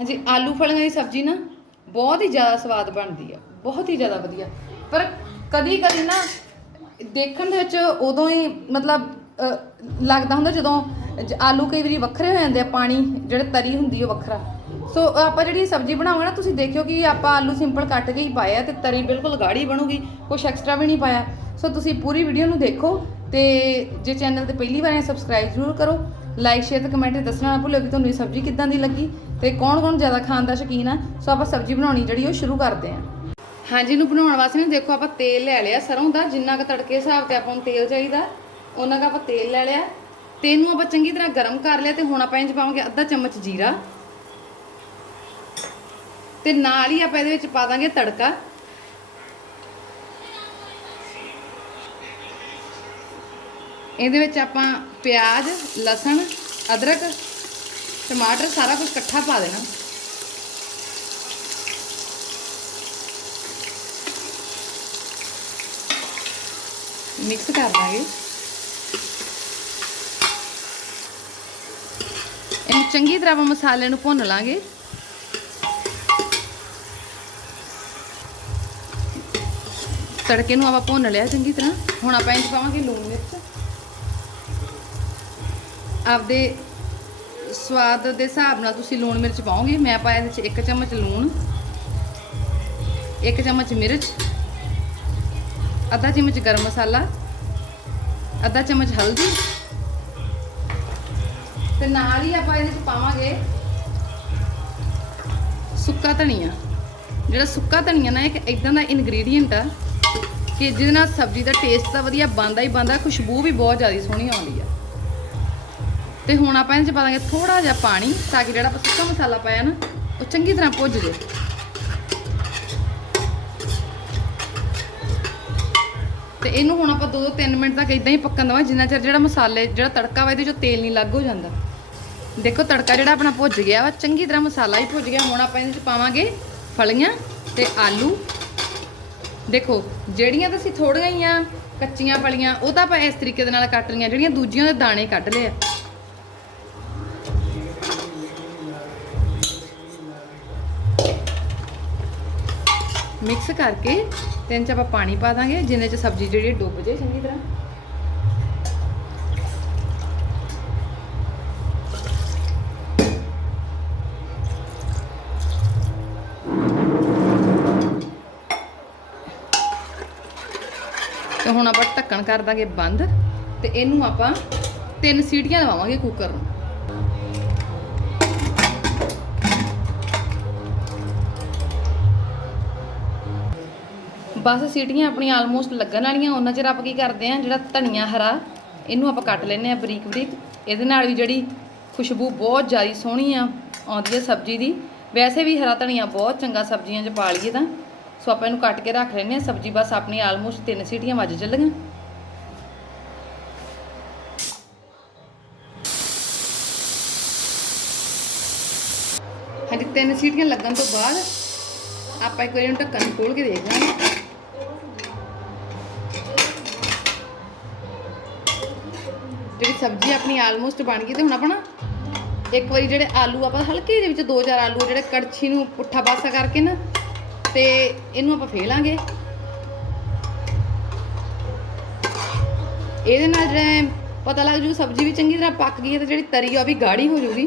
ਹਾਂਜੀ, ਆਲੂ ਫਲੀਆਂ ਦੀ ਸਬਜ਼ੀ ਨਾ ਬਹੁਤ ਹੀ ਜ਼ਿਆਦਾ ਸਵਾਦ ਬਣਦੀ ਆ, ਬਹੁਤ ਹੀ ਜ਼ਿਆਦਾ ਵਧੀਆ। ਪਰ ਕਦੀ ਕਦੀ ਨਾ ਦੇਖਣ ਦੇ ਵਿੱਚ ਉਦੋਂ ਹੀ ਮਤਲਬ ਲੱਗਦਾ ਹੁੰਦਾ ਜਦੋਂ ਆਲੂ ਕਈ ਵਾਰੀ ਵੱਖਰੇ ਹੋ ਜਾਂਦੇ ਆ, ਪਾਣੀ ਜਿਹੜੇ ਤਰੀ ਹੁੰਦੀ ਉਹ ਵੱਖਰਾ। ਸੋ ਆਪਾਂ ਜਿਹੜੀ ਸਬਜ਼ੀ ਬਣਾਵਾਂਗੇ ਨਾ, ਤੁਸੀਂ ਦੇਖਿਓ ਕਿ ਆਪਾਂ ਆਲੂ ਸਿੰਪਲ ਕੱਟ ਕੇ ਹੀ ਪਾਏ ਆ ਤੇ ਤਰੀ ਬਿਲਕੁਲ ਗਾੜੀ ਬਣੂਗੀ ਕੁਝ ਐਕਸਟਰਾ ਵੀ ਨਹੀਂ ਪਾਇਆ। ਸੋ ਤੁਸੀਂ ਪੂਰੀ ਵੀਡੀਓ ਨੂੰ ਦੇਖੋ ਤੇ ਜੇ ਚੈਨਲ ਤੇ ਪਹਿਲੀ ਵਾਰ ਆਏ ਸਬਸਕ੍ਰਾਈਬ ਜ਼ਰੂਰ ਕਰੋ। ਲਾਈਕ, ਸ਼ੇਅਰ ਤੇ ਕਮੈਂਟ ਦੱਸਣਾ ਨਾ ਭੁੱਲਿਓ ਕਿ ਤੁਹਾਨੂੰ ਇਹ ਸਬਜ਼ੀ ਕਿੱਦਾਂ ਦੀ ਲੱਗੀ। ਤੇ ਕੌਣ ਕੌਣ ਜ਼ਿਆਦਾ ਖਾਣ ਦਾ ਸ਼ੌਕੀਨ ਆ, ਸੋ ਆਪਾਂ ਸਬਜ਼ੀ ਬਣਾਉਣੀ ਜਿਹੜੀ, ਉਹ ਸ਼ੁਰੂ ਕਰਦੇ ਹਾਂ। ਹਾਂਜੀ, ਇਹਨੂੰ ਬਣਾਉਣ ਵਾਸਤੇ ਨਾ ਦੇਖੋ ਆਪਾਂ ਤੇਲ ਲੈ ਲਿਆ ਸਰੋਂ ਦਾ, ਜਿੰਨਾ ਕੁ ਤੜਕੇ ਹਿਸਾਬ ਤੇ ਆਪਾਂ ਨੂੰ ਤੇਲ ਚਾਹੀਦਾ, ਉਹਨਾਂ ਕੁ ਆਪਾਂ ਤੇਲ ਲੈ ਲਿਆ। ਤੇਲ ਨੂੰ ਆਪਾਂ ਚੰਗੀ ਤਰ੍ਹਾਂ ਗਰਮ ਕਰ ਲਿਆ ਤੇ ਹੁਣ ਆਪਾਂ ਇੰਜ ਪਾਵਾਂਗੇ ਅੱਧਾ ਚਮਚ ਜੀਰਾ। ਤੇ ਨਾਲ ਹੀ ਆਪਾਂ ਇਹਦੇ ਵਿੱਚ ਪਾ ਦਾਂਗੇ ਤੜਕਾ। ਇਹਦੇ ਵਿੱਚ ਆਪਾਂ ਪਿਆਜ਼, ਲਸਣ, ਅਦਰਕ ਟਮਾਟਰ ਸਾਰਾ ਕੁਝ ਇਕੱਠਾ ਪਾ ਦੇਣਾ। ਮਿਕਸ ਕਰ ਦਾਂਗੇ। ਇਹਨੂੰ ਚੰਗੀ ਤਰ੍ਹਾਂ ਆਪਾਂ ਮਸਾਲੇ ਨੂੰ ਭੁੰਨ ਲਾਂਗੇ। ਤੜਕੇ ਨੂੰ ਆਪਾਂ ਭੁੰਨ ਲਿਆ ਚੰਗੀ ਤਰ੍ਹਾਂ। ਹੁਣ ਆਪਾਂ ਇੰਚ ਪਾਵਾਂਗੇ ਲੂਣ ਮਿਰਚ। ਆਪਦੇ ਸਵਾਦ ਦੇ ਹਿਸਾਬ ਨਾਲ ਤੁਸੀਂ ਲੂਣ ਮਿਰਚ ਪਾਓਗੇ। ਮੈਂ ਪਾਇਆ ਇਹਦੇ ਵਿੱਚ 1 ਚਮਚ ਲੂਣ 1 ਚਮਚ ਮਿਰਚ, ਅੱਧਾ ਚਮਚ ਗਰਮ ਮਸਾਲਾ, ਅੱਧਾ ਚਮਚ ਹਲਦੀ ਤੇ ਨਾਲ ਹੀ ਆਪਾਂ ਇਹਦੇ ਵਿੱਚ ਪਾਵਾਂਗੇ ਸੁੱਕਾ ਧਨੀਆ। ਜਿਹੜਾ ਸੁੱਕਾ ਧਨੀਆ ਨਾ, ਇੱਕ ਇਦਾਂ ਦਾ ਇਨਗਰੀਡੀਅੰਟ ਆ ਕਿ ਜਿਹਦੇ ਨਾਲ ਸਬਜ਼ੀ ਦਾ ਟੇਸਟ ਤਾਂ ਵਧੀਆ ਬਣਦਾ ਹੀ ਬਣਦਾ, ਖੁਸ਼ਬੂ ਵੀ ਬਹੁਤ ਜ਼ਿਆਦਾ ਸੋਹਣੀ ਆਉਂਦੀ ਆ। ਤੇ ਹੁਣ ਆਪਾਂ ਇਹਦੇ ਚ ਪਾ ਦਾਂਗੇ ਥੋੜਾ ਜਿਹਾ ਪਾਣੀ ਤਾਂ ਕਿ ਜਿਹੜਾ ਆਪਾਂ ਸੁੱਕਾ ਮਸਾਲਾ ਪਾਇਆ ਨਾ, ਉਹ ਚੰਗੀ ਤਰ੍ਹਾਂ ਭੁੱਜ ਜੇ ਤੇ ਇਹਨੂੰ ਹੁਣ ਆਪਾਂ 2-3 ਮਿੰਟ ਤੱਕ ਇਦਾਂ ਹੀ ਪੱਕਣ ਦੇਵਾਂ ਜਿੰਨਾ ਚਿਰ ਜਿਹੜਾ ਮਸਾਲੇ, ਜਿਹੜਾ ਤੜਕਾ ਵਾ ਇਹਦੇ ਚੋਂ ਤੇਲ ਨਹੀਂ ਲੱਗ ਹੋ ਜਾਂਦਾ। ਦੇਖੋ ਤੜਕਾ ਜਿਹੜਾ ਆਪਣਾ ਭੁੱਜ ਗਿਆ ਵਾ, ਚੰਗੀ ਤਰ੍ਹਾਂ ਮਸਾਲਾ ਹੀ ਭੁੱਜ ਗਿਆ। ਹੁਣ ਆਪਾਂ ਇਹਦੇ ਚ ਪਾਵਾਂਗੇ ਫਲੀਆਂ ਤੇ ਆਲੂ। ਦੇਖੋ, ਜਿਹੜੀਆਂ ਤਾਂ ਅਸੀਂ ਥੋੜੀਆਂ ਹੀ ਆ, ਕੱਚੀਆਂ ਫਲੀਆਂ, ਉਹ ਤਾਂ ਆਪਾਂ ਇਸ ਤਰੀਕੇ ਦੇ ਨਾਲ ਕੱਟ ਲਈਆਂ, ਜਿਹੜੀਆਂ ਦੂਜੀਆਂ ਦੇ ਦਾਣੇ ਕੱਢ ਲਏ ਆ। ਮਿਕਸ ਕਰਕੇ ਤਿੰਨ ਚ ਆਪਾਂ ਪਾਣੀ ਪਾ ਦਾਂਗੇ, ਜਿੰਨੇ ਚ ਸਬਜ਼ੀ ਜਿਹੜੀ ਡੁੱਬ ਜੇ ਚੰਗੀ ਤਰ੍ਹਾਂ। ਤੇ ਹੁਣ ਆਪਾਂ ਢੱਕਣ ਕਰ ਦਾਂਗੇ ਬੰਦ, ਤੇ ਇਹਨੂੰ ਆਪਾਂ ਤਿੰਨ ਸੀਟੀਆਂ ਲਵਾਵਾਂਗੇ ਕੁੱਕਰ ਨੂੰ। ਬਸ ਸੀਟੀਆਂ ਆਪਣੀਆਂ ਆਲਮੋਸਟ ਲੱਗਣ ਵਾਲੀਆਂ, ਉਹਨਾਂ ਚਿਰ ਆਪਾਂ ਕੀ ਕਰਦੇ ਆ, ਜਿਹੜਾ ਧਨੀਆ ਹਰਾ, ਇਹਨੂੰ ਆਪਾਂ ਕੱਟ ਲੈਨੇ ਆ ਬਰੀਕ ਬਰੀਕ। ਇਹਦੇ ਨਾਲ ਵੀ ਜਿਹੜੀ ਖੁਸ਼ਬੂ ਬਹੁਤ ਜ਼ਿਆਦਾ ਸੋਹਣੀ ਆ, ਆਉਂਦੀ ਹੈ ਸਬਜ਼ੀ ਦੀ। ਵੈਸੇ ਵੀ ਹਰਾ ਧਨੀਆ ਬਹੁਤ ਚੰਗਾ ਸਬਜ਼ੀਆਂ 'ਚ ਪਾ ਲਈਏ ਤਾਂ। ਸੋ ਆਪਾਂ ਇਹਨੂੰ ਕੱਟ ਕੇ ਰੱਖ ਲੈਨੇ ਆ, ਸਬਜ਼ੀ ਬਸ ਆਪਣੀ ਆਲਮੋਸਟ ਤਿੰਨ ਸੀਟੀਆਂ ਵੱਜ ਚੱਲੀਆਂ। ਹਾਂਜੀ ਤਿੰਨ ਸੀਟੀਆਂ ਲੱਗਣ ਤੋਂ ਬਾਅਦ ਆਪਾਂ ਇੱਕ ਵਾਰੀ ਉਹਨੂੰ ਢੱਕਣ ਖੋਲ ਕੇ ਦੇਖ ਲਾਂਗੇ ਸਬਜ਼ੀ ਆਪਣੀ ਆਲਮੋਸਟ ਬਣ ਗਈ ਤੇ ਹੁਣ ਆਪਾਂ ਨਾ ਇੱਕ ਵਾਰੀ ਜਿਹੜੇ ਆਲੂ ਆਪਾਂ ਹਲਕੇ ਦੇ ਵਿੱਚ ਦੋ ਚਾਰ ਆਲੂ ਜਿਹੜੇ ਕੜਛੀ ਨੂੰ ਪੁੱਠਾ ਪਾਸਾ ਕਰਕੇ ਨਾ ਤੇ ਇਹਨੂੰ ਆਪਾਂ ਫੇਰ ਲਾਂਗੇ। ਇਹਦੇ ਨਾਲ ਜਿਹੜਾ ਪਤਾ ਲੱਗ ਜੂ ਸਬਜ਼ੀ ਵੀ ਚੰਗੀ ਤਰ੍ਹਾਂ ਪੱਕ ਗਈ ਹੈ ਤੇ ਜਿਹੜੀ ਤਰੀ ਆ ਉਹ ਵੀ ਗਾੜੀ ਹੋ ਜੂਗੀ।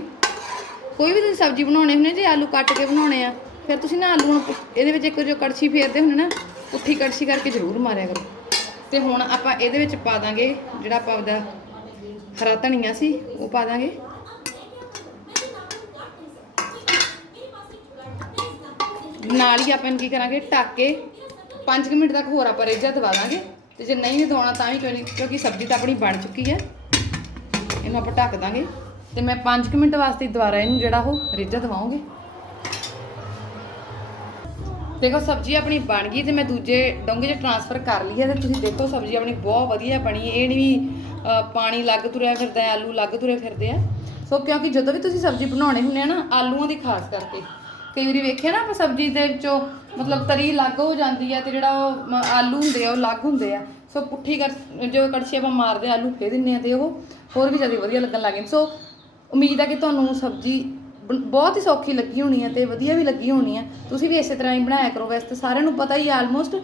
ਕੋਈ ਵੀ ਤੁਸੀਂ ਸਬਜ਼ੀ ਬਣਾਉਣੇ ਹੁੰਦੇ ਜੇ ਆਲੂ ਕੱਟ ਕੇ ਬਣਾਉਣੇ ਆ, ਫਿਰ ਤੁਸੀਂ ਨਾ ਆਲੂ ਨੂੰ ਇਹਦੇ ਵਿੱਚ ਇੱਕ ਜੋ ਕੜਛੀ ਫੇਰਦੇ ਹੁੰਦੇ ਨਾ, ਪੁੱਠੀ ਕੜਛੀ ਕਰਕੇ ਜ਼ਰੂਰ ਮਾਰਿਆ ਕਰੋ। ਤੇ ਹੁਣ ਆਪਾਂ ਇਹਦੇ ਵਿੱਚ ਪਾ ਦਾਂਗੇ ਜਿਹੜਾ ਆਪਾਂ ਉਹਦਾ ਹਰਾ ਧਨੀਆ ਸੀ, ਉਹ ਪਾ ਦਾਂਗੇ। ਨਾਲ ਹੀ ਆਪਾਂ ਇਹਨੂੰ ਕੀ ਕਰਾਂਗੇ, ਢੱਕ ਕੇ 5 ਮਿੰਟ ਤੱਕ ਹੋਰ ਆਪਾਂ ਰੇਜਾ ਦਵਾ ਦਾਂਗੇ। ਤੇ ਜੇ ਨਹੀਂ ਦਵਾਉਣਾ ਤਾਂ ਵੀ ਕੋਈ ਨਹੀਂ, ਕਿਉਂਕਿ ਸਬਜ਼ੀ ਤਾਂ ਆਪਣੀ ਬਣ ਚੁੱਕੀ ਹੈ। ਇਹਨੂੰ ਆਪਾਂ ਢੱਕ ਦਾਂਗੇ। ਤੇ ਮੈਂ 5 ਮਿੰਟ ਵਾਸਤੇ ਦੁਬਾਰਾ ਇਹਨੂੰ ਜਿਹੜਾ ਉਹ ਰੇਜਾ ਦਵਾਉਂਗੇ। ਦੇਖੋ, ਸਬਜ਼ੀ ਆਪਣੀ ਬਣ ਗਈ ਤੇ ਮੈਂ ਦੂਜੇ ਡੋਂਗੇ 'ਚ ਟਰਾਂਸਫਰ ਕਰ ਲਈ ਹੈ ਤੇ ਤੁਸੀਂ ਦੇਖੋ, ਸਬਜ਼ੀ ਆਪਣੀ ਬਹੁਤ ਵਧੀਆ ਬਣੀ ਇਹ ਨਹੀਂ ਵੀ ਪਾਣੀ ਲੱਗ ਤੁਰਿਆ ਫਿਰਦਾ ਹੈ, ਆਲੂ ਲੱਗ ਤੁਰੇ ਫਿਰਦੇ ਆ। ਸੋ ਕਿਉਂਕਿ ਜਦੋਂ ਵੀ ਤੁਸੀਂ ਸਬਜ਼ੀ ਬਣਾਉਣੇ ਹੁੰਦੇ ਆ ਨਾ ਆਲੂਆਂ ਦੀ ਖਾਸ ਕਰਕੇ। ਕਈ ਵਾਰੀ ਵੇਖਿਆ ਨਾ ਆਪਾਂ ਸਬਜ਼ੀ ਦੇ ਵਿੱਚੋਂ ਮਤਲਬ ਤਰੀ ਲੱਗ ਹੋ ਜਾਂਦੀ ਹੈ ਤੇ ਜਿਹੜਾ ਉਹ ਆਲੂ ਹੁੰਦੇ ਆ ਉਹ ਲੱਗ ਹੁੰਦੇ ਆ। ਸੋ ਪੁੱਠੀ ਕਰ ਜੋ ਕੜਛੀ ਆਪਾਂ ਮਾਰਦੇ ਆਲੂ ਫੇ ਦਿੰਨੇ ਆ ਤੇ ਉਹ ਹੋਰ ਵੀ ਜ਼ਿਆਦਾ ਵਧੀਆ ਲੱਗਣ ਲੱਗ ਜਾਂਦੇ। ਸੋ ਉਮੀਦ ਆ ਕਿ ਤੁਹਾਨੂੰ ਸਬਜ਼ੀ ਬਹੁਤ ਹੀ ਸੌਖੀ ਲੱਗੀ ਹੋਣੀ ਹੈ ਤੇ ਵਧੀਆ ਵੀ ਲੱਗੀ ਹੋਣੀ ਹੈ ਤੁਸੀਂ ਵੀ ਇਸੇ ਤਰ੍ਹਾਂ ਹੀ ਬਣਾਇਆ ਕਰੋ। ਵੈਸੇ ਤਾਂ ਸਾਰਿਆਂ ਨੂੰ ਪਤਾ ਹੀ ਆਲਮੋਸਟ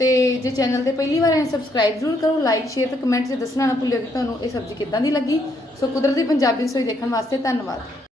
ਤੇ ਜੇ ਚੈਨਲ ਤੇ ਪਹਿਲੀ ਵਾਰ ਆਏ ਸਬਸਕ੍ਰਾਈਬ ਜ਼ਰੂਰ ਕਰੋ ਲਾਈਕ ਸ਼ੇਅਰ ਤੇ ਕਮੈਂਟ 'ਚ ਦੱਸਣਾ ਨਾ ਭੁੱਲਿਓ ਕਿ ਤੁਹਾਨੂੰ ਇਹ ਸਬਜ਼ੀ ਕਿੱਦਾਂ ਦੀ ਲੱਗੀ। ਸੋ ਕੁਦਰਤੀ ਪੰਜਾਬੀ ਰਸੋਈ ਦੇਖਣ ਵਾਸਤੇ ਧੰਨਵਾਦ।